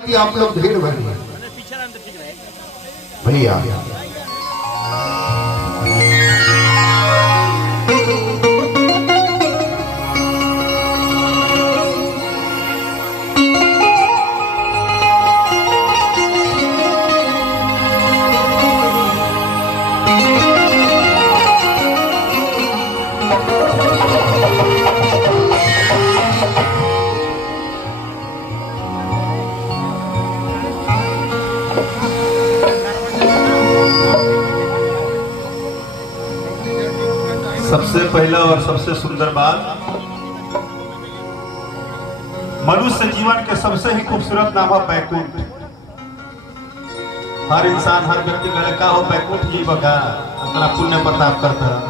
कि आप लोग भीड़ भरी भैया। सबसे पहला और सबसे सुंदर बात, मनुष्य जीवन के सबसे ही खूबसूरत नाम है बैकुंठ। हर इंसान हर व्यक्ति गले का हो बैकुंठ जी बगा अपना पुण्य प्रताप करता रहा।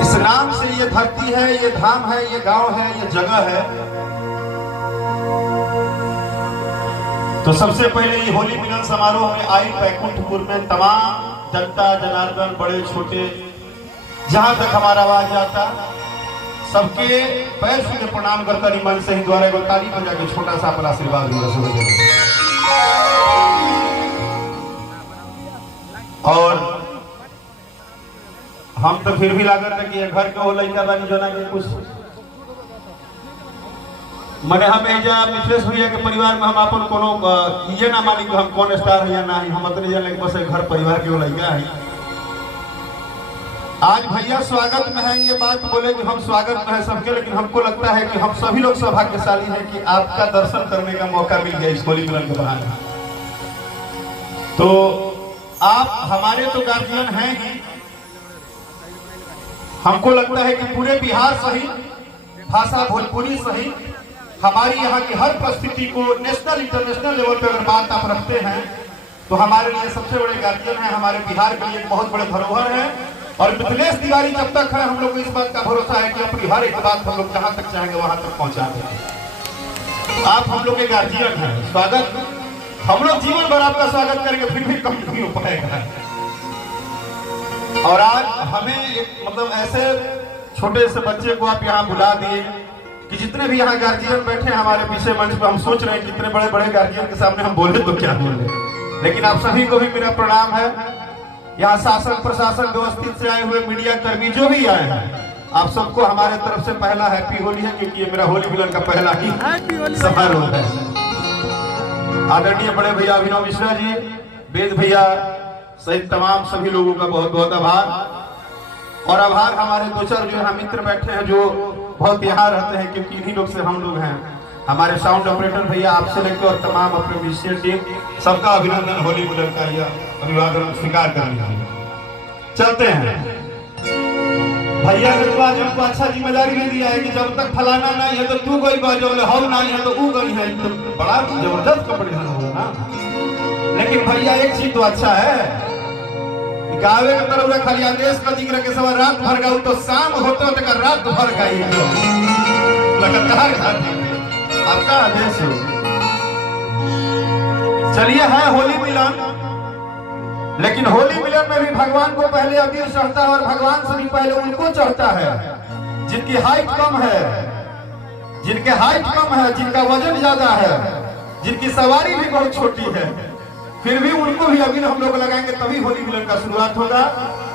इस नाम से ये धरती है, ये धाम है, ये गांव है, ये जगह है। तो सबसे पहले ये होली मिलन समारोह में आई बैकुंठपुर में तमाम जनता जनार्दन बड़े छोटे जहां तक हमारा आवाज आता सबके पैर छू के प्रणाम करता मन से ही द्वारा एगो ताली बजा के छोटा सा अपना आशीर्वाद मिला। और हम तो फिर भी लागत है कि घर के हो लड़का बानी जो ना कुछ मने हम मिथिलेश भैया के परिवार में हम अपन कोनो ये ना मानी कि हम कौन स्टार है या ना हम अपने जाने बस घर परिवार के लड़का है। आज भैया स्वागत में है, ये बात बोले कि हम स्वागत में है सबके, लेकिन हमको लगता है कि हम सभी लोग सौभाग्यशाली हैं कि आपका दर्शन करने का मौका मिल गया इस होली मिलन के बहाने। तो आप हमारे तो गार्जियन हैं ही, हमको लगता है कि पूरे बिहार सहित भाषा भोजपुरी सहित हमारी यहाँ की हर परिस्थिति को नेशनल इंटरनेशनल लेवल पे अगर बात आप रखते हैं तो हमारे लिए सबसे बड़े गार्जियन है, हमारे बिहार के लिए बहुत बड़े धरोहर है। और मिथिलेश तिवारी जब तक है हम लोग को इस बात का भरोसा है कि अपनी हर एक बात हम लोग जहां तक चाहेंगे वहां तक पहुंचा देंगे। आप हम लोग के गार्जियन हैं, स्वागत हम लोग जीवन भर आपका स्वागत करेंगे फिर भी कम नहीं हो पाएगा। और आज हमें एक मतलब ऐसे छोटे से बच्चे को आप यहाँ बुला दिए कि जितने भी यहाँ गार्जियन बैठे हमारे पीछे मंच पे, हम सोच रहे हैं कितने बड़े बड़े गार्जियन के सामने हम बोले तो क्या बोले, लेकिन आप सभी को भी मेरा प्रणाम है। यहाँ शासन प्रशासन व्यवस्थित से आए हुए मीडिया कर्मी जो भी आए हैं, आप सबको हमारे तरफ से पहला हैप्पी होली है, क्योंकि ये मेरा होली मिलन का पहला ही समारोह है। आदरणीय बड़े भैया अभिनव मिश्रा जी, वेद भैया सहित तमाम सभी लोगों का बहुत बहुत आभार। और आभार हमारे दो चार जो यहाँ मित्र बैठे हैं जो बहुत यहाँ रहते हैं, क्योंकि इन्हीं लोग से हम लोग हैं। हमारे साउंड ऑपरेटर भैया आपसे लेकर और तमाम अपने म्यूजिशियन टीम, सबका अभिनंदन होली मिलन का यह अभिवादन स्वीकार कर लिया। चलते हैं भैया ने तो आज हमको अच्छा जिम्मेदारी नहीं दिया है कि जब तक फलाना नहीं है तो तू गई बा, जब हम नहीं है तो वो गई है, तो बड़ा जबरदस्त कंपटीशन होगा ना। लेकिन भैया एक चीज तो अच्छा है, गावे के तरफ खाली आदेश का जिक्र के सवाल रात भर गाऊ तो शाम होते होते का रात भर गाई लगातार गाती आपका आदेश हो। चलिए है होली मिलन, लेकिन होली मिलन में भी भगवान को पहले अबीर चढ़ता है और भगवान से भी पहले उनको चढ़ता है जिनकी हाइट कम है, जिनके हाइट कम है, जिनका वजन ज्यादा है, जिनकी सवारी भी बहुत छोटी है, फिर भी उनको भी अबीर हम लोग लगाएंगे तभी होली मिलन का शुरुआत होगा।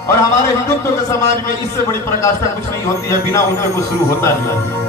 और हमारे हिंदुत्व के समाज में इससे बड़ी प्रकाष्ठा कुछ नहीं होती है, बिना उनके कुछ शुरू होता नहीं।